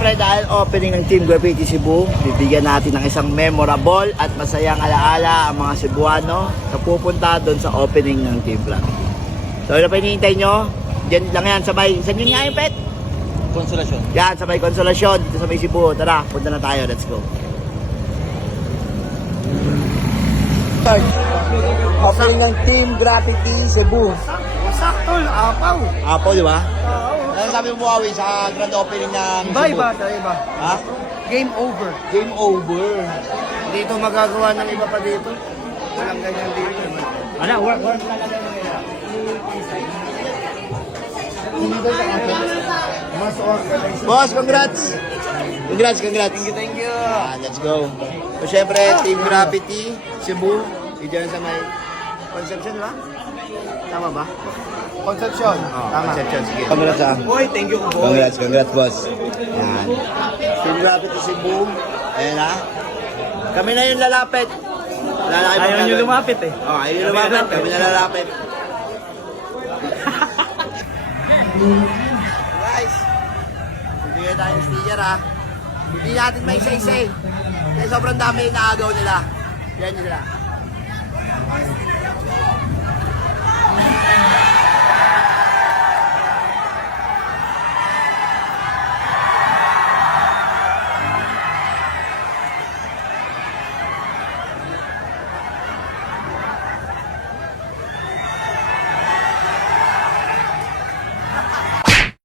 syempre dahil opening ng Team Graffiti Cebu, bibigyan natin ng isang memorable at masayang alaala ang mga Cebuano na pupunta doon sa opening ng Team Graffiti. So ano pa hinihintay nyo? Diyan lang yan, sabay. Saan yun nga yung pet? Konsolasyon. Yan, sabay Konsolasyon dito sa may Cebu. Tara, punta na tayo. Let's go. Opening ng Team Graffiti Cebu. Saktol, apaw. Apo, di ba? Ano sabi mo, Awi, sa grand opening ng Cebu? Iba. Ha? Game over. Game over. Dito magagawa ng iba pa dito. Walang ganyan dito. Ano, work. Mas organized. Boss, congrats! Congrats. Thank you. Let's go. So, syempre, Team Graffiti, Cebu, diyan sa may Conception, di ba? Tama ba? Conception. Conception, sige. Congrats, ah. Boy, thank you, boy. Congrats, boss. Yan. Team Graffiti, Cebu. Ayan, ha? Kami na yung lalapit. Ayaw nyo lumapit eh. Ayaw nyo lumapit. Kami na lalapit. Guys, bibigyan tayo ng sticker, ha? Hindi natin may isa-isa eh. Kasi sobrang dami yung naagaw nila. Yan nila.